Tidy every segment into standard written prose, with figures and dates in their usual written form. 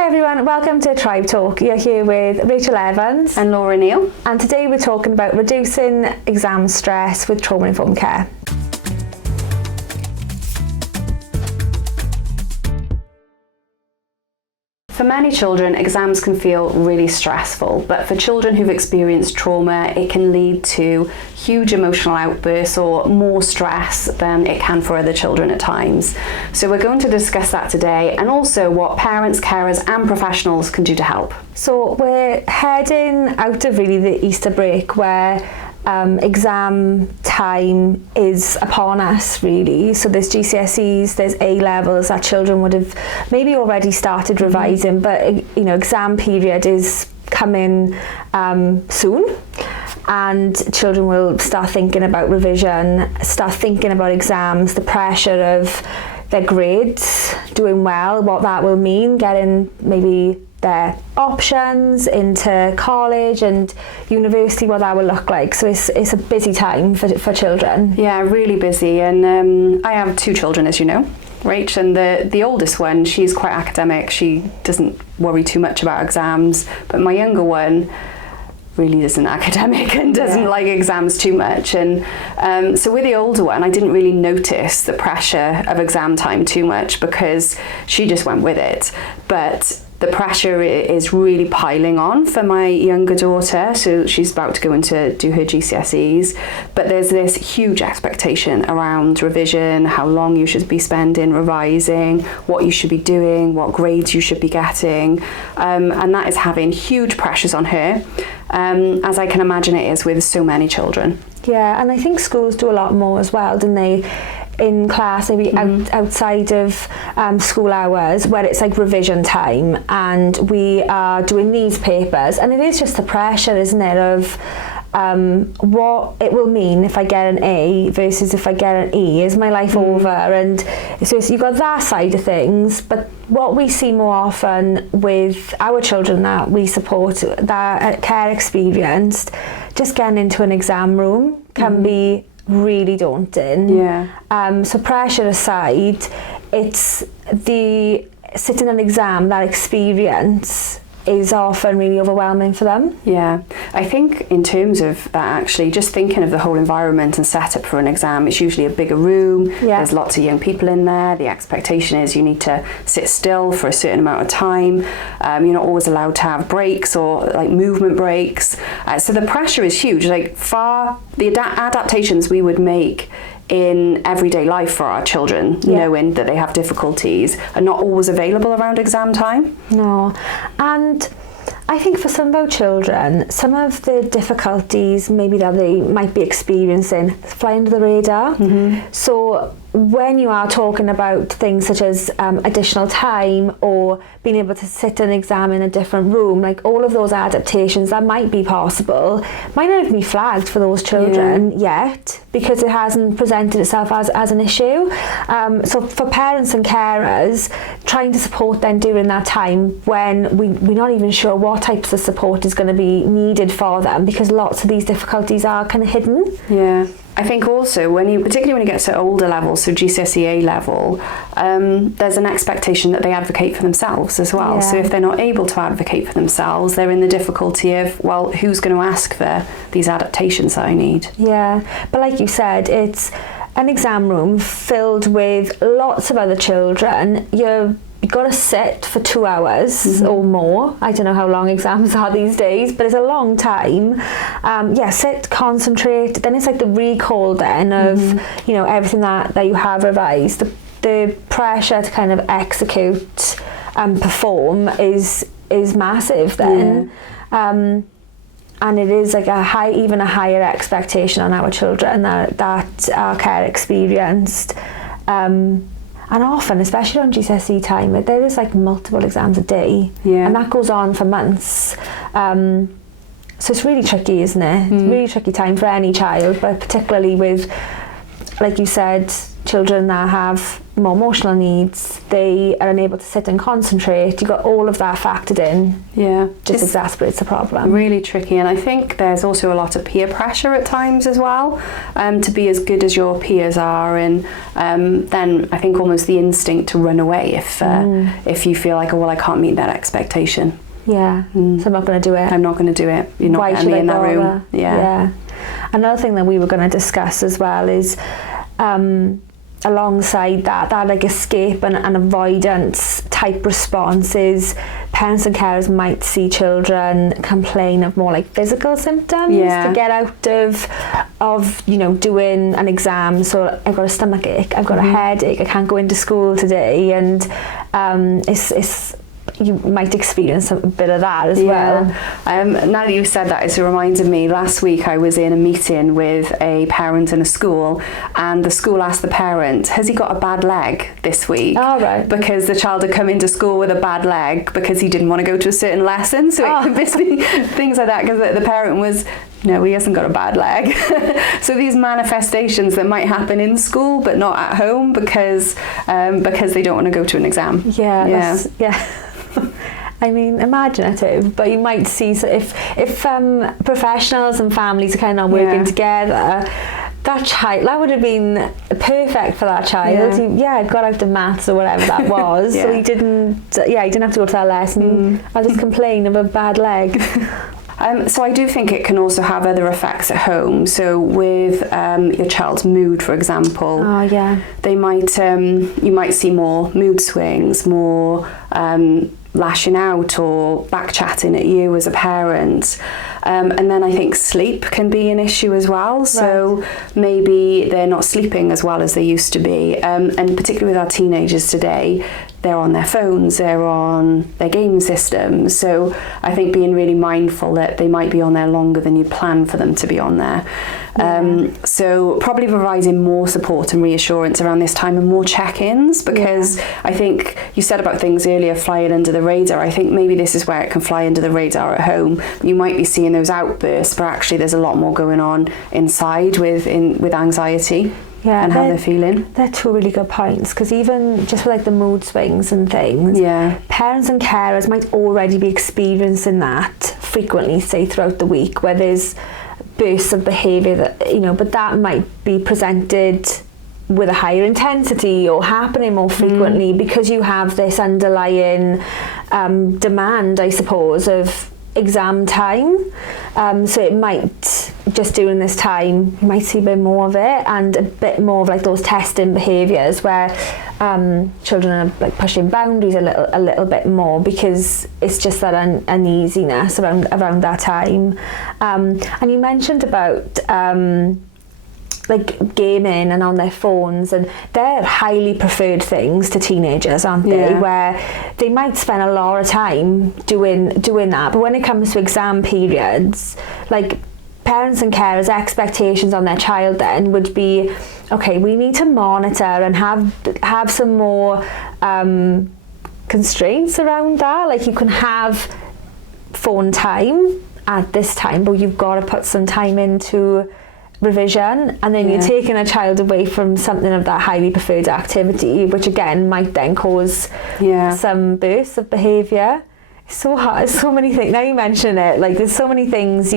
Hi everyone, welcome to Tribe Talk. You're here with Rachel Evans and Laura Neal, and today we're talking about reducing exam stress with trauma-informed care. For many children, exams can feel really stressful, but for children who've experienced trauma, it can lead to huge emotional outbursts or more stress than it can for other children at times. So we're going to discuss that today, and also what parents, carers and professionals can do to help. So we're heading out of really the Easter break where exam time is upon us really. So there's GCSEs, there's A-levels that children would have maybe already started revising, but you know, exam period is coming soon, and children will start thinking about revision, start thinking about exams, the pressure of their grades, doing well, what that will mean, getting maybe their options into college and university, what that will look like. So it's a busy time for children. Yeah, really busy. And I have two children, as you know, Rach, and the oldest one, she's quite academic. She doesn't worry too much about exams, but my younger one really isn't academic and doesn't like exams too much. And so with the older one, I didn't really notice the pressure of exam time too much because she just went with it. But the pressure is really piling on for my younger daughter. So she's about to go into do her GCSEs, but there's this huge expectation around revision, how long you should be spending revising, what you should be doing, what grades you should be getting. And that is having huge pressures on her, as I can imagine it is with so many children. Yeah, and I think schools do a lot more as well, don't they? In class, maybe outside of school hours, where it's like revision time and we are doing these papers, and it is just the pressure, isn't it, of what it will mean if I get an A versus if I get an E. Is my life over? And so you've got that side of things, but what we see more often with our children that we support, that care experienced, just getting into an exam room can be really daunting. Yeah. So pressure aside, it's the sitting an exam, that experience is often really overwhelming for them. Yeah, I think in terms of that, actually, just thinking of the whole environment and setup for an exam, it's usually a bigger room, there's lots of young people in there, the expectation is you need to sit still for a certain amount of time, you're not always allowed to have breaks or like movement breaks, so the pressure is huge. Like the adaptations we would make in everyday life for our children, knowing that they have difficulties, are not always available around exam time. No, and I think for some of our children, some of the difficulties maybe that they might be experiencing fly under the radar. So when you are talking about things such as additional time or being able to sit an exam in a different room, like all of those adaptations that might be possible might not even be flagged for those children yet because it hasn't presented itself as an issue. So for parents and carers, trying to support them during that time when we're not even sure what types of support is going to be needed for them, because lots of these difficulties are kind of hidden. Yeah. I think also particularly when you get to older levels, so GCSE A level, there's an expectation that they advocate for themselves as well. Yeah. So if they're not able to advocate for themselves, they're in the difficulty of, well, who's going to ask for these adaptations that I need? Yeah. But like you said, it's an exam room filled with lots of other children. You've got to sit for 2 hours or more. I don't know how long exams are these days, but it's a long time. Sit, concentrate. Then it's like the recall then of everything that you have revised. The pressure to kind of execute and perform is massive then. And it is like even a higher expectation on our children that our care experienced. And often, especially on GCSE time, there is like multiple exams a day, and that goes on for months. So it's really tricky, isn't it? It's a really tricky time for any child, but particularly with, like you said, children that have more emotional needs, they are unable to sit and concentrate. You've got all of that factored in. Yeah. Just exacerbates the problem. Really tricky. And I think there's also a lot of peer pressure at times as well, to be as good as your peers are. And then I think almost the instinct to run away if you feel like, oh, well, I can't meet that expectation. Yeah. So I'm not going to do it. I'm not going to do it. You're not getting me in that room. Yeah. Another thing that we were going to discuss as well is alongside that like escape and avoidance type responses, parents and carers might see children complain of more like physical symptoms to get out of doing an exam. So I've got a stomach ache, I've got a headache, I can't go into school today, and it's you might experience a bit of that as well. Now that you said that, it's reminded me, last week I was in a meeting with a parent in a school, and the school asked the parent, has he got a bad leg this week? Oh, right. Because the child had come into school with a bad leg because he didn't want to go to a certain lesson. So it could be things like that, because the parent was, no, he hasn't got a bad leg. So these manifestations that might happen in school but not at home because they don't want to go to an exam. Yeah. I mean, imaginative, but you might see, so if professionals and families are kind of working together, that would have been perfect for that child. He got out of maths or whatever that was, so he didn't have to go to that lesson. I'll just complain of a bad leg. So I do think it can also have other effects at home. So with your child's mood, for example, they might you might see more mood swings, more lashing out or back chatting at you as a parent. And then I think sleep can be an issue as well. So maybe they're not sleeping as well as they used to be. And particularly with our teenagers today, they're on their phones, they're on their game systems. So I think being really mindful that they might be on there longer than you plan for them to be on there. So probably providing more support and reassurance around this time and more check-ins, because I think you said about things earlier flying under the radar. I think maybe this is where it can fly under the radar at home. You might be seeing those outbursts, but actually there's a lot more going on inside with anxiety. And how they're feeling. They're two really good points, because even just with like the mood swings and things, parents and carers might already be experiencing that frequently, say throughout the week, where there's bursts of behaviour that, but that might be presented with a higher intensity or happening more frequently because you have this underlying demand, I suppose, of exam time. So it might, just during this time, you might see a bit more of it, and a bit more of like those testing behaviours where children are like pushing boundaries a little bit more, because it's just that uneasiness around that time. And you mentioned about like gaming and on their phones, and they're highly preferred things to teenagers, aren't they? Where they might spend a lot of time doing that, but when it comes to exam periods, like parents and carers' expectations on their child then would be, okay, we need to monitor and have some more constraints around that. Like, you can have phone time at this time, but you've got to put some time into revision, and then you're taking a child away from something of that highly preferred activity, which again might then cause some bursts of behaviour. It's so hard. There's so many things. Now you mention it, like there's so many things,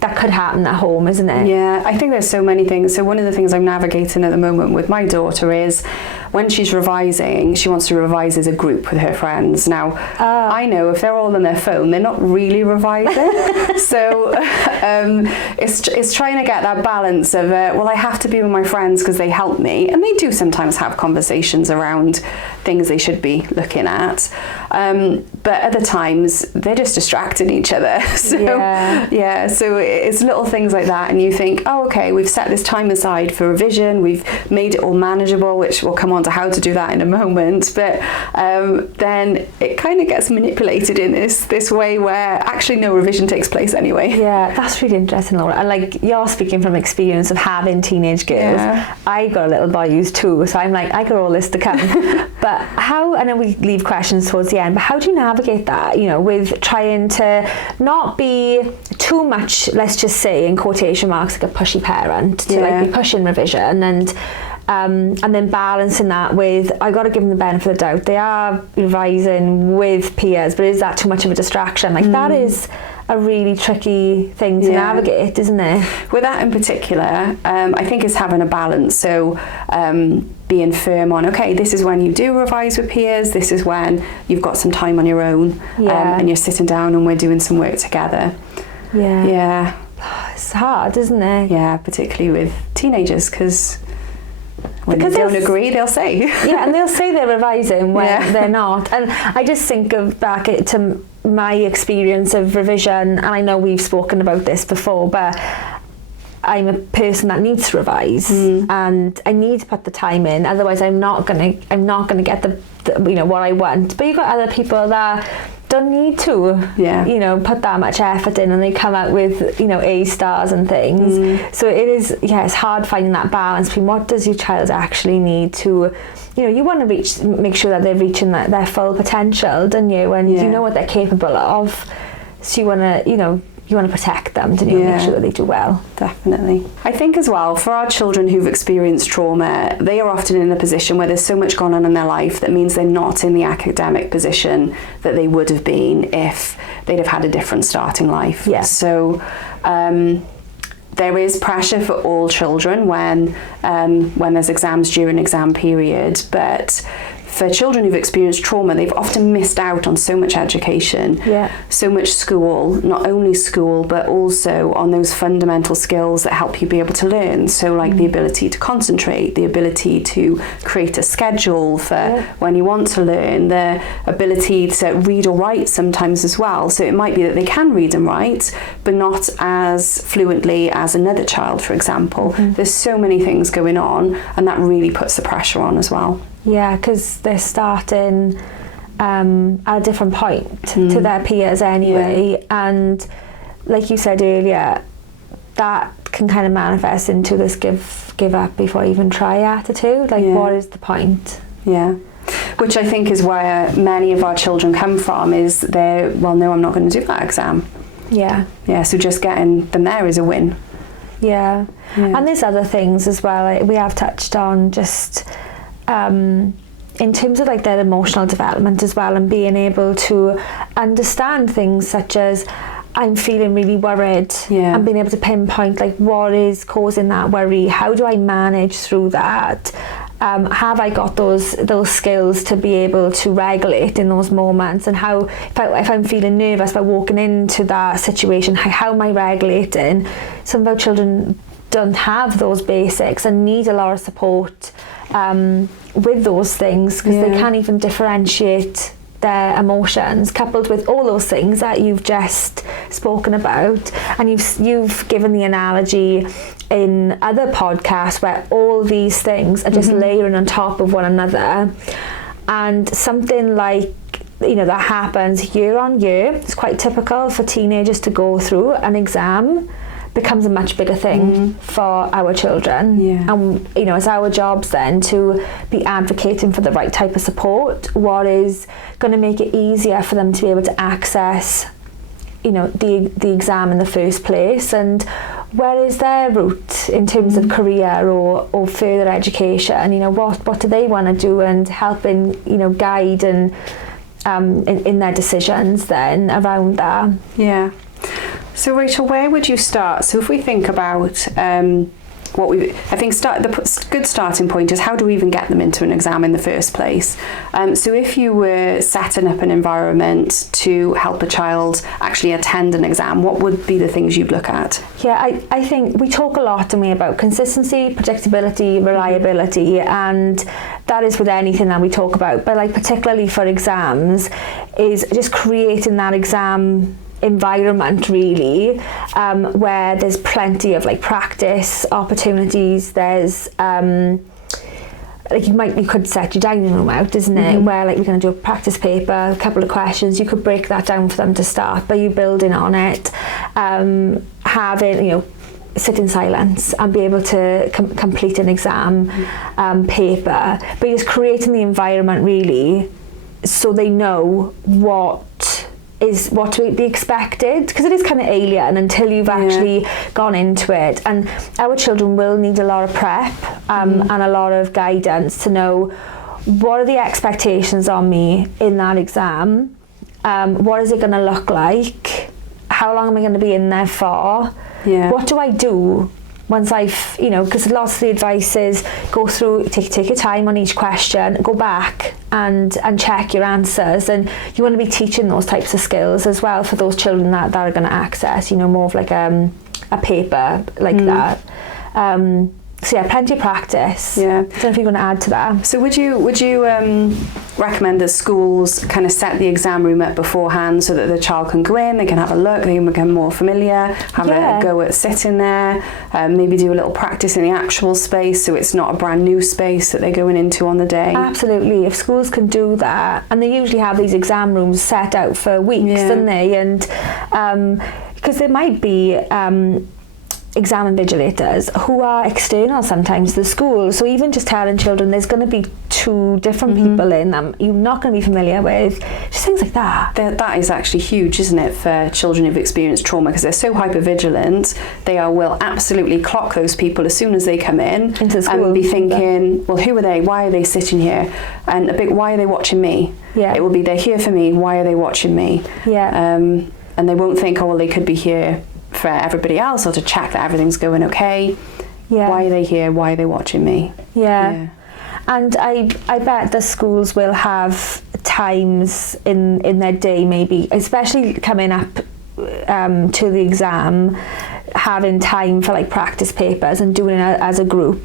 that could happen at home, isn't it? Yeah, I think there's so many things. So one of the things I'm navigating at the moment with my daughter is when she's revising, she wants to revise as a group with her friends. Now, I know if they're all on their phone, they're not really revising. So it's trying to get that balance of, well, I have to be with my friends because they help me. And they do sometimes have conversations around things they should be looking at. But other times, they're just distracting each other. So it's little things like that. And you think, oh, okay, we've set this time aside for revision. We've made it all manageable, which we'll come on to how to do that in a moment. But then it kind of gets manipulated in this way where actually no revision takes place anyway. Yeah, that's really interesting, Laura. And like, you're speaking from experience of having teenage girls. I got a little boys too, so I'm like, I got all this to come. But how, and then we leave questions towards the end, but how do you navigate that, with trying to not be too much, let's just say in quotation marks, like a pushy parent, to like be pushing revision, and and then balancing that with, I got to give them the benefit of the doubt. They are revising with peers, but is that too much of a distraction? Like that is a really tricky thing to navigate, isn't it? With that in particular, I think it's having a balance. So being firm on, okay, this is when you do revise with peers, this is when you've got some time on your own, and you're sitting down and we're doing some work together. Yeah. It's hard, isn't it? Yeah, particularly with teenagers, because when they don't agree, they'll say. Yeah, and they'll say they're revising when they're not. And I just think back to my experience of revision, and I know we've spoken about this before, but I'm a person that needs to revise, and I need to put the time in. Otherwise, I'm not gonna get the what I want. But you've got other people that don't need to, put that much effort in, and they come out with A stars and things. So it is, it's hard finding that balance between what does your child actually need to. You want to make sure that they're reaching their full potential, don't you? And you know what they're capable of, so you want to protect them, don't you? Make sure that they do well. Definitely. I think as well, for our children who've experienced trauma, they are often in a position where there's so much going on in their life that means they're not in the academic position that they would have been if they'd have had a different starting life. Yeah. So there is pressure for all children when there's exams during exam period, but for children who've experienced trauma, they've often missed out on so much education, so much school, not only school, but also on those fundamental skills that help you be able to learn. So like the ability to concentrate, the ability to create a schedule for when you want to learn, the ability to read or write sometimes as well. So it might be that they can read and write, but not as fluently as another child, for example. There's so many things going on, and that really puts the pressure on as well. Yeah, because they're starting at a different point to their peers anyway, and like you said earlier, that can kind of manifest into this give up before I even try attitude. Like, what is the point? Yeah, which I think is where many of our children come from, is they're, well, no, I'm not going to do that exam. Yeah, so just getting them there is a win. Yeah, and there's other things as well, we have touched on, just in terms of like their emotional development as well, and being able to understand things such as, I'm feeling really worried, and being able to pinpoint like what is causing that worry, how do I manage through that, have I got those skills to be able to regulate in those moments, and how if I'm feeling nervous by walking into that situation, how am I regulating? Some of our children don't have those basics and need a lot of support with those things, because they can't even differentiate their emotions, coupled with all those things that you've just spoken about. And you've given the analogy in other podcasts where all these things are just layering on top of one another, and something like that happens year on year. It's quite typical for teenagers to go through an exam, becomes a much bigger thing for our children, and it's our jobs then to be advocating for the right type of support, what is going to make it easier for them to be able to access the exam in the first place, and where is their route in terms of career or further education, what do they want to do, and helping guide and in their decisions then around that. So Rachel, where would you start? So if we think about the good starting point is, how do we even get them into an exam in the first place? So if you were setting up an environment to help a child actually attend an exam, what would be the things you'd look at? Yeah, I think we talk a lot, don't we, about consistency, predictability, reliability, and that is with anything that we talk about, but like particularly for exams, is just creating that exam environment really, where there's plenty of like practice opportunities. There's like you could set your dining room out, isn't it, where like we're going to do a practice paper, a couple of questions, you could break that down for them to start by you building on it, having sit in silence and be able to complete an exam paper, but just creating the environment really so they know what is what to be expected, because it is kind of alien until you've actually gone into it. And our children will need a lot of prep and a lot of guidance to know what are the expectations on me in that exam, what is it going to look like, how long am I going to be in there for, what do I do once I've, because lots of the advice is go through, take your time on each question, go back and check your answers, and you want to be teaching those types of skills as well for those children that are going to access, more of like a paper like that. So plenty of practice. I don't know if you're going to add to that. So would you recommend that schools kind of set the exam room up beforehand so that the child can go in, they can have a look, they can become more familiar, have a go at sitting there, maybe do a little practice in the actual space so it's not a brand new space that they're going into on the day? Absolutely. If schools can do that, and they usually have these exam rooms set out for weeks, don't they? And because there might be exam invigilators who are external sometimes to the school, so even just telling children there's going to be 2 different people in them you're not going to be familiar with, just things like that. That is actually huge, isn't it, for children who've experienced trauma, because they're so hyper-vigilant. They will absolutely clock those people as soon as they come in into the school and be thinking, well, who are they, why are they sitting here, and a bit, why are they watching me? It will be, they're here for me, why are they watching me? And they won't think, oh well, they could be here for everybody else or to check that everything's going okay. Why are they here? Why are they watching me? And I bet the schools will have times in their day, maybe, especially coming up to the exam, having time for like practice papers and doing it as a group.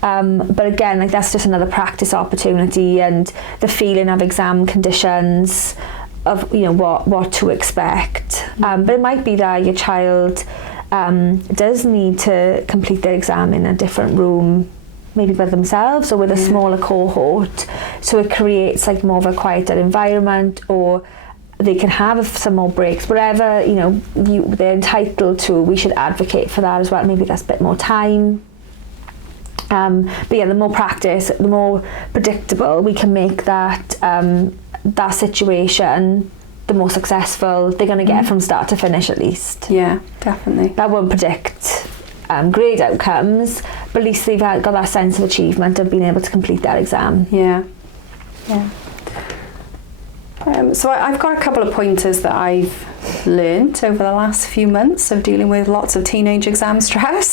But again, like that's just another practice opportunity, and the feeling of exam conditions, of what to expect, but it might be that your child does need to complete their exam in a different room, maybe by themselves or with a smaller cohort, so it creates like more of a quieter environment, or they can have some more breaks, whatever they're entitled to. We should advocate for that as well. Maybe that's a bit more time. But the more practice, the more predictable we can make that that situation, the more successful they're going to get from start to finish, at least. Yeah, definitely. That won't predict grade outcomes, but at least they've got that sense of achievement of being able to complete that exam. So I've got a couple of pointers that I've learnt over the last few months of dealing with lots of teenage exam stress.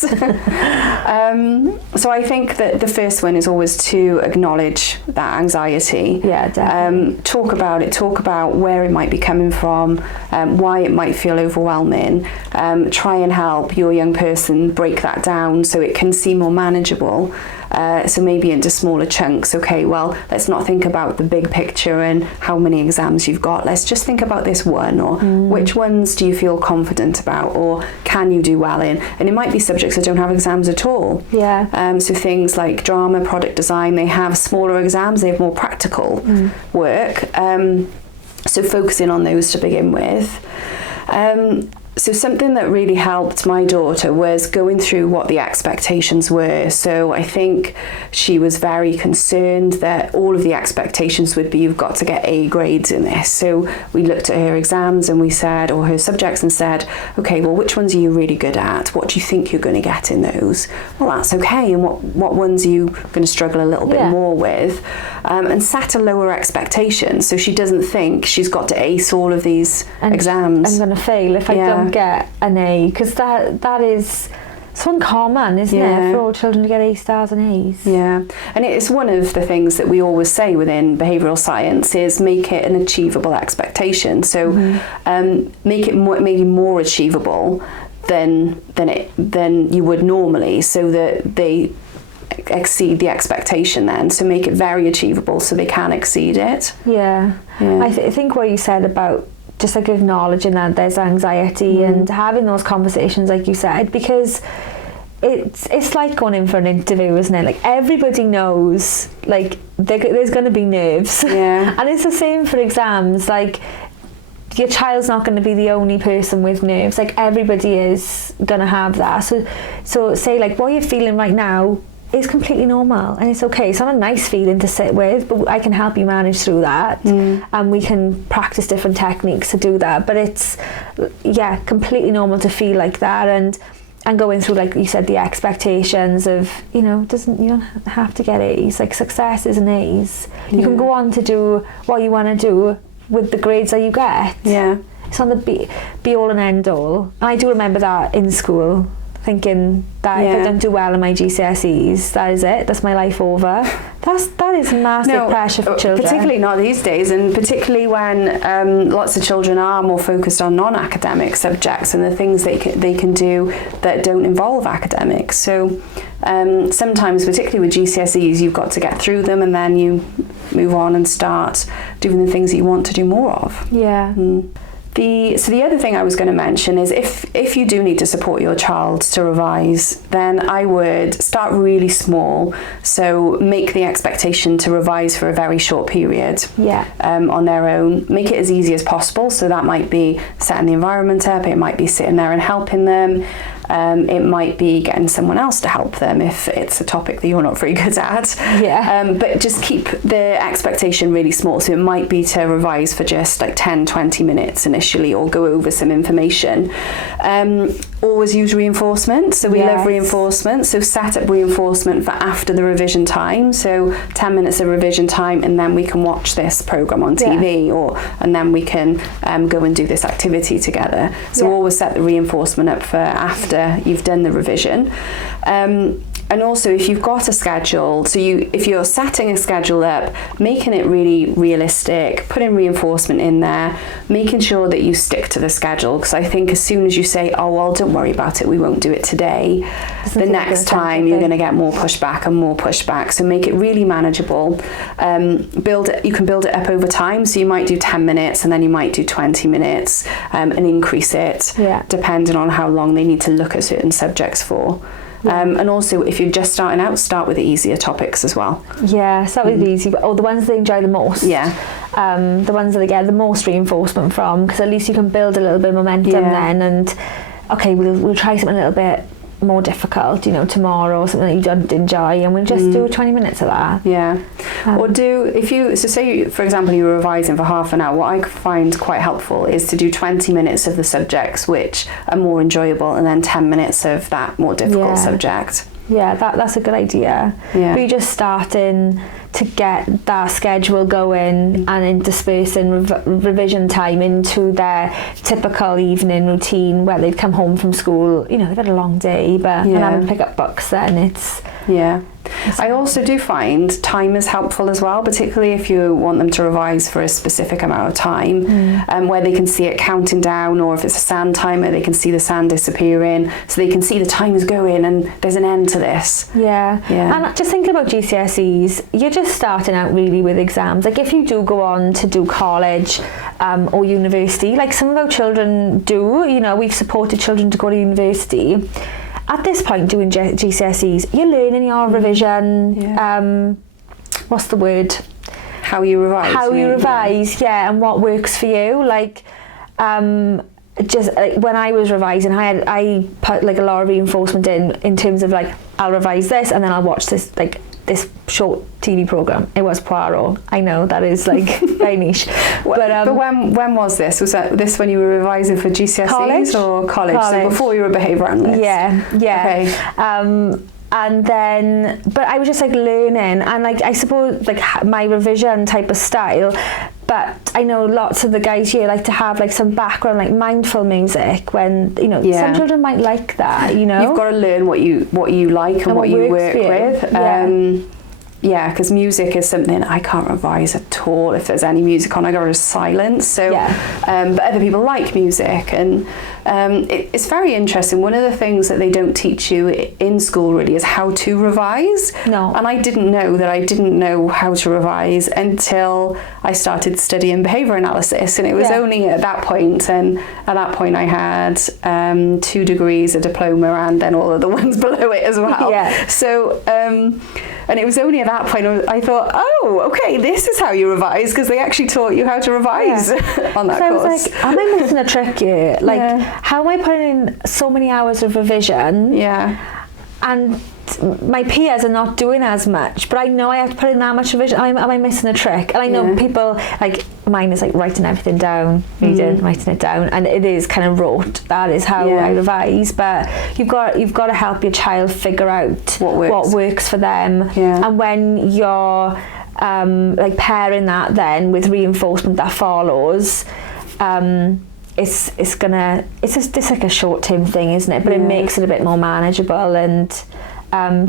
So I think that the first one is always to acknowledge that anxiety. Definitely. Talk about it, talk about where it might be coming from, why it might feel overwhelming. Try and help your young person break that down so it can seem more manageable. So maybe into smaller chunks. Okay, well, let's not think about the big picture and how many exams you've got. Let's just think about this one, or which ones do you feel confident about, or can you do well in? And it might be subjects that don't have exams at all. So things like drama, product design, they have smaller exams, they have more practical work. So focusing on those to begin with. So something that really helped my daughter was going through what the expectations were. So I think she was very concerned that all of the expectations would be, you've got to get A grades in this. So we looked at her exams and we said, or her subjects, and said, okay, well, which ones are you really good at? What do you think you're going to get in those? Well, that's okay. And what ones are you going to struggle a little bit more with? And set a lower expectation, so she doesn't think she's got to ace all of these exams. I'm going to fail if I don't get an A, because that is so uncommon, isn't it, for all children to get A stars and A's. And it's one of the things that we always say within behavioural science is make it an achievable expectation. So make it maybe more achievable than you would normally, so that they exceed the expectation then. So make it very achievable so they can exceed it. I think what you said about just like acknowledging that there's anxiety and having those conversations, like you said, because it's like going in for an interview, isn't it? Like everybody knows, like there's going to be nerves, and it's the same for exams. Like your child's not going to be the only person with nerves. Like everybody is going to have that. So say like what you're feeling right now, is completely normal and it's okay. It's not a nice feeling to sit with, but I can help you manage through that, and we can practice different techniques to do that. But it's completely normal to feel like that, and going through, like you said, the expectations of, you don't have to get A's. Like, success is an A's. You can go on to do what you want to do with the grades that you get. It's not the be all and end all. And I do remember that in school, thinking that if I don't do well in my GCSEs, that is it, that's my life over. That is massive pressure for children. Particularly not these days, and particularly when lots of children are more focused on non-academic subjects and the things they can do that don't involve academics. So sometimes, particularly with GCSEs, you've got to get through them and then you move on and start doing the things that you want to do more of. So the other thing I was going to mention is if you do need to support your child to revise, then I would start really small. So make the expectation to revise for a very short period on their own. Make it as easy as possible. So that might be setting the environment up. It might be sitting there and helping them. It might be getting someone else to help them if it's a topic that you're not very good at. But just keep the expectation really small. So it might be to revise for just like 10-20 minutes initially, or go over some information. Always use reinforcement. So we love reinforcement. So set up reinforcement for after the revision time. So 10 minutes of revision time, and then we can watch this program on TV, and then we can go and do this activity together. So always set the reinforcement up for after you've done the revision. And also, if you've got a schedule, if you're setting a schedule up, making it really realistic, putting reinforcement in there, making sure that you stick to the schedule, because I think as soon as you say, oh, well, don't worry about it, we won't do it today, the next time you're going to get more pushback and more pushback. So make it really manageable. You can build it up over time. So you might do 10 minutes and then you might do 20 minutes and increase it depending on how long they need to look at certain subjects for. And also, if you're just starting out, start with the easier topics as well. Start with the easy, the ones they enjoy the most. The ones that they get the most reinforcement from, because at least you can build a little bit of momentum then, and okay, we'll try something a little bit more difficult, tomorrow, or something that you don't enjoy, and we'll just do 20 minutes of that. Or say, for example, you're revising for half an hour, what I find quite helpful is to do 20 minutes of the subjects which are more enjoyable, and then 10 minutes of that more difficult subject. That's a good idea. But you're just starting to get that schedule going and interspersing revision time into their typical evening routine where they'd come home from school, they've had a long day, but and having to pick up books, then it's I also do find time is helpful as well, particularly if you want them to revise for a specific amount of time, where they can see it counting down, or if it's a sand timer, they can see the sand disappearing, so they can see the time is going and there's an end to this. And just thinking about GCSEs, you're just starting out really with exams. Like, if you do go on to do college or university, like some of our children do, we've supported children to go to university. At this point, doing GCSEs, you're learning your revision, what's the word? How you revise. And what works for you. Like, just when I was revising, I put like a lot of reinforcement in terms of like, I'll revise this and then I'll watch this short TV program. It was Poirot. I know that is like very niche. But when was this? Was that this when you were revising for GCSEs or college? So before you were a behaviour analyst? Okay. And then, but I was just like learning, and like I suppose like my revision type of style. But I know lots of the guys here like to have like some background, like mindful music, when some children might like that. You've got to learn what you like and what you work with. Because music is something I can't revise at all. If there's any music on, I go to silence. So, but other people like music, and it's very interesting. One of the things that they don't teach you in school really is how to revise. No. And I didn't know that I didn't know how to revise until I started studying behaviour analysis, and it was only at that point. And at that point, I had 2 degrees, a diploma, and then all of the ones below it as well. So. And it was only at that point I thought, oh, okay, this is how you revise, because they actually taught you how to revise on that course. I was like, am I missing a trick here? Like, how am I putting in so many hours of revision? and my peers are not doing as much, but I know I have to put in that much revision. Am I missing a trick? And I know people, like mine is like writing everything down, writing it down, and it is kind of rote. That is how I revise. But you've got to help your child figure out what works for them. Yeah. And when you're like pairing that then with reinforcement that follows, it's like a short-term thing, isn't it? But it makes it a bit more manageable and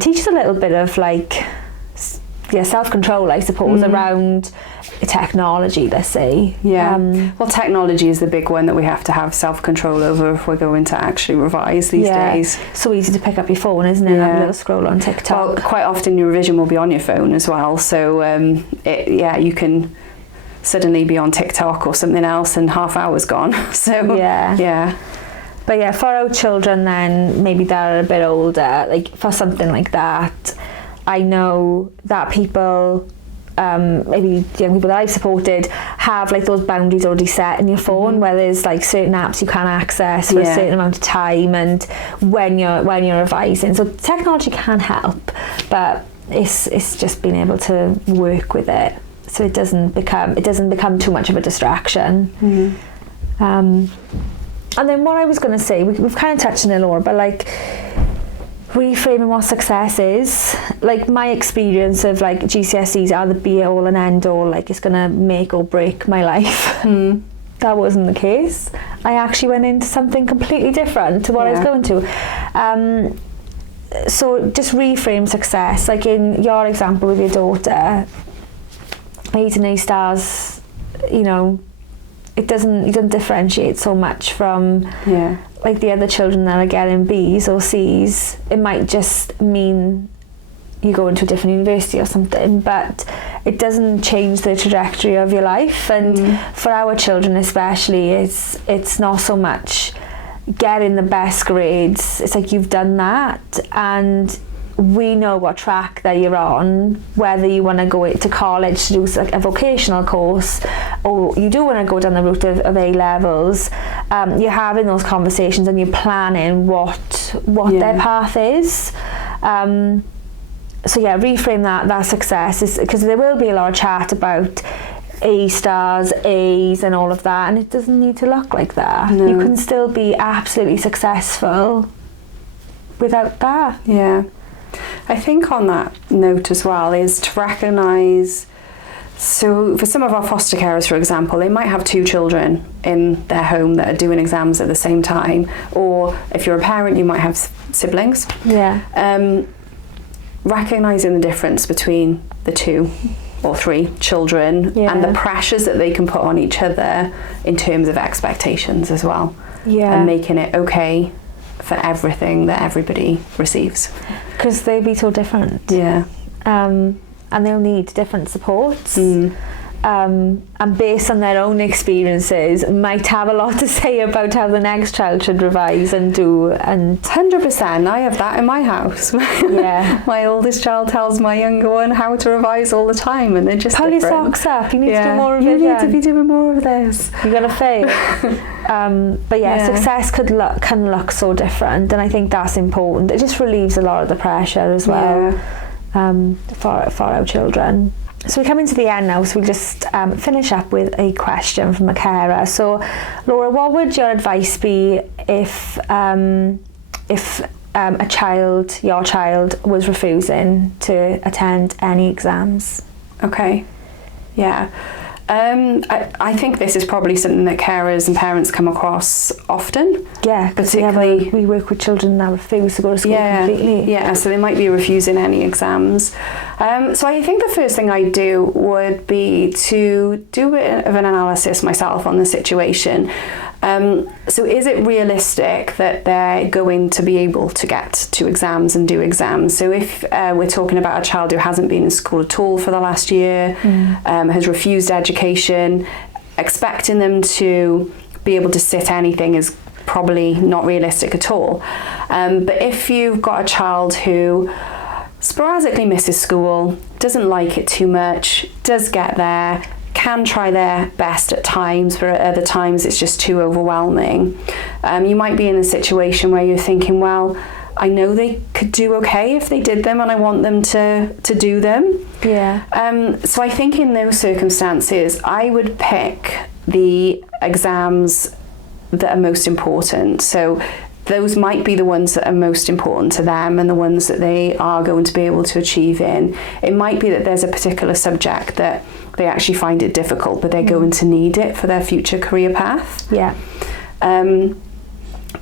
teaches a little bit of like self-control, I suppose, around technology, let's say. Well, technology is the big one that we have to have self-control over if we're going to actually revise these days. So easy to pick up your phone, isn't it? Have a little scroll on TikTok. Well, quite often your revision will be on your phone as well, so you can suddenly be on TikTok or something else and half hour's gone. So but yeah, for our children then, maybe they're a bit older, like for something like that, I know that people, maybe young people that I've supported, have like those boundaries already set in your phone, where there's like certain apps you can't access for a certain amount of time, and when you're revising. So technology can help, but it's just being able to work with it so it doesn't become too much of a distraction. And then what I was going to say, we've kind of touched on it, Laura, but like reframing what success is. Like my experience of like GCSEs are the be all and end all, like it's going to make or break my life. That wasn't the case. I actually went into something completely different to what I was going to. So just reframe success. Like in your example with your daughter, 8 and A stars, you know, it doesn't differentiate so much from like the other children that are getting B's or C's. It might just mean you go into a different university or something, but it doesn't change the trajectory of your life. And for our children especially, it's not so much getting the best grades. It's like you've done that, and we know what track that you're on, whether you want to go to college to do like a vocational course, or you do want to go down the route of A levels. You're having those conversations and you're planning what their path is. So reframe that success, is because there will be a lot of chat about A stars, A's and all of that, and it doesn't need to look like that. You can still be absolutely successful without that. I think on that note as well is to recognise, so for some of our foster carers, for example, they might have 2 children in their home that are doing exams at the same time, or if you're a parent you might have siblings. Recognising the difference between the 2 or 3 children and the pressures that they can put on each other in terms of expectations as well, and making it okay for everything that everybody receives, because they'll be so different, and they'll need different supports, and based on their own experiences might have a lot to say about how the next child should revise and do. And 100%, I have that in my house. My oldest child tells my younger one how to revise all the time, and they're just pull different. your socks up, you need to do more revision, you need to be doing more of this, you're gonna fail. But success can look so different, and I think that's important. It just relieves a lot of the pressure as well, for our children. So we're coming to the end now, so we'll just finish up with a question from a carer. So Laura, what would your advice be if your child was refusing to attend any exams? Okay, I think this is probably something that carers and parents come across often. Particularly we work with children that refuse to go to school completely. So they might be refusing any exams. So I think the first thing I'd do would be to do a bit of an analysis myself on the situation. So is it realistic that they're going to be able to get to exams and do exams? So if we're talking about a child who hasn't been in school at all for the last year, has refused education, expecting them to be able to sit anything is probably not realistic at all. But if you've got a child who sporadically misses school, doesn't like it too much, does get there, can try their best at times, but at other times it's just too overwhelming. You might be in a situation where you're thinking, well, I know they could do okay if they did them, and I want them to do them. Yeah. So I think in those circumstances, I would pick the exams that are most important. So those might be the ones that are most important to them and the ones that they are going to be able to achieve in. It might be that there's a particular subject that they actually find it difficult, but they're going to need it for their future career path. Yeah.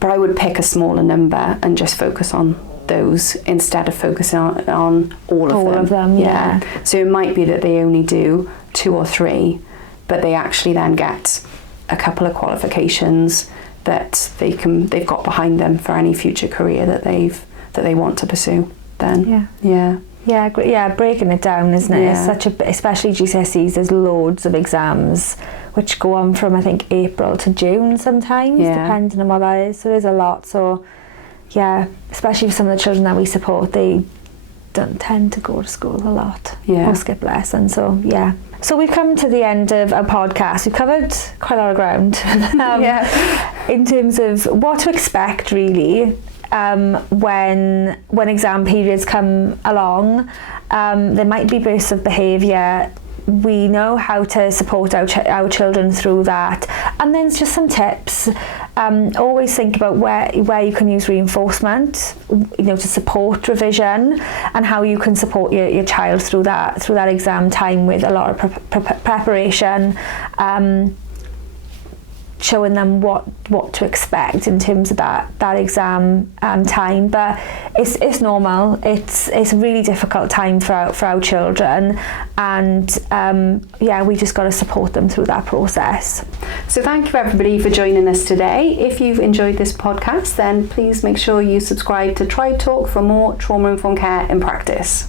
But I would pick a smaller number and just focus on those instead of focusing on all of them. Yeah. So it might be that they only do 2 or 3, but they actually then get a couple of qualifications that they've got behind them for any future career that they want to pursue then. Yeah, breaking it down, isn't it? Yeah. It's especially GCSEs, there's loads of exams which go on from, I think, April to June sometimes, depending on what that is. So there's a lot. So yeah, especially for some of the children that we support, they don't tend to go to school a lot or skip lessons. So yeah. So we've come to the end of our podcast. We've covered quite a lot of ground in terms of what to expect, really, when exam periods come along. There might be bursts of behaviour. We know how to support our children through that, and then just some tips. Always think about where you can use reinforcement, to support revision, and how you can support your child through that exam time with a lot of preparation. Showing them what to expect in terms of that exam time, but it's normal. It's a really difficult time for our children, and we just got to support them through that process. So thank you everybody for joining us today. If you've enjoyed this podcast, then please make sure you subscribe to Tribe Talk for more trauma-informed care in practice.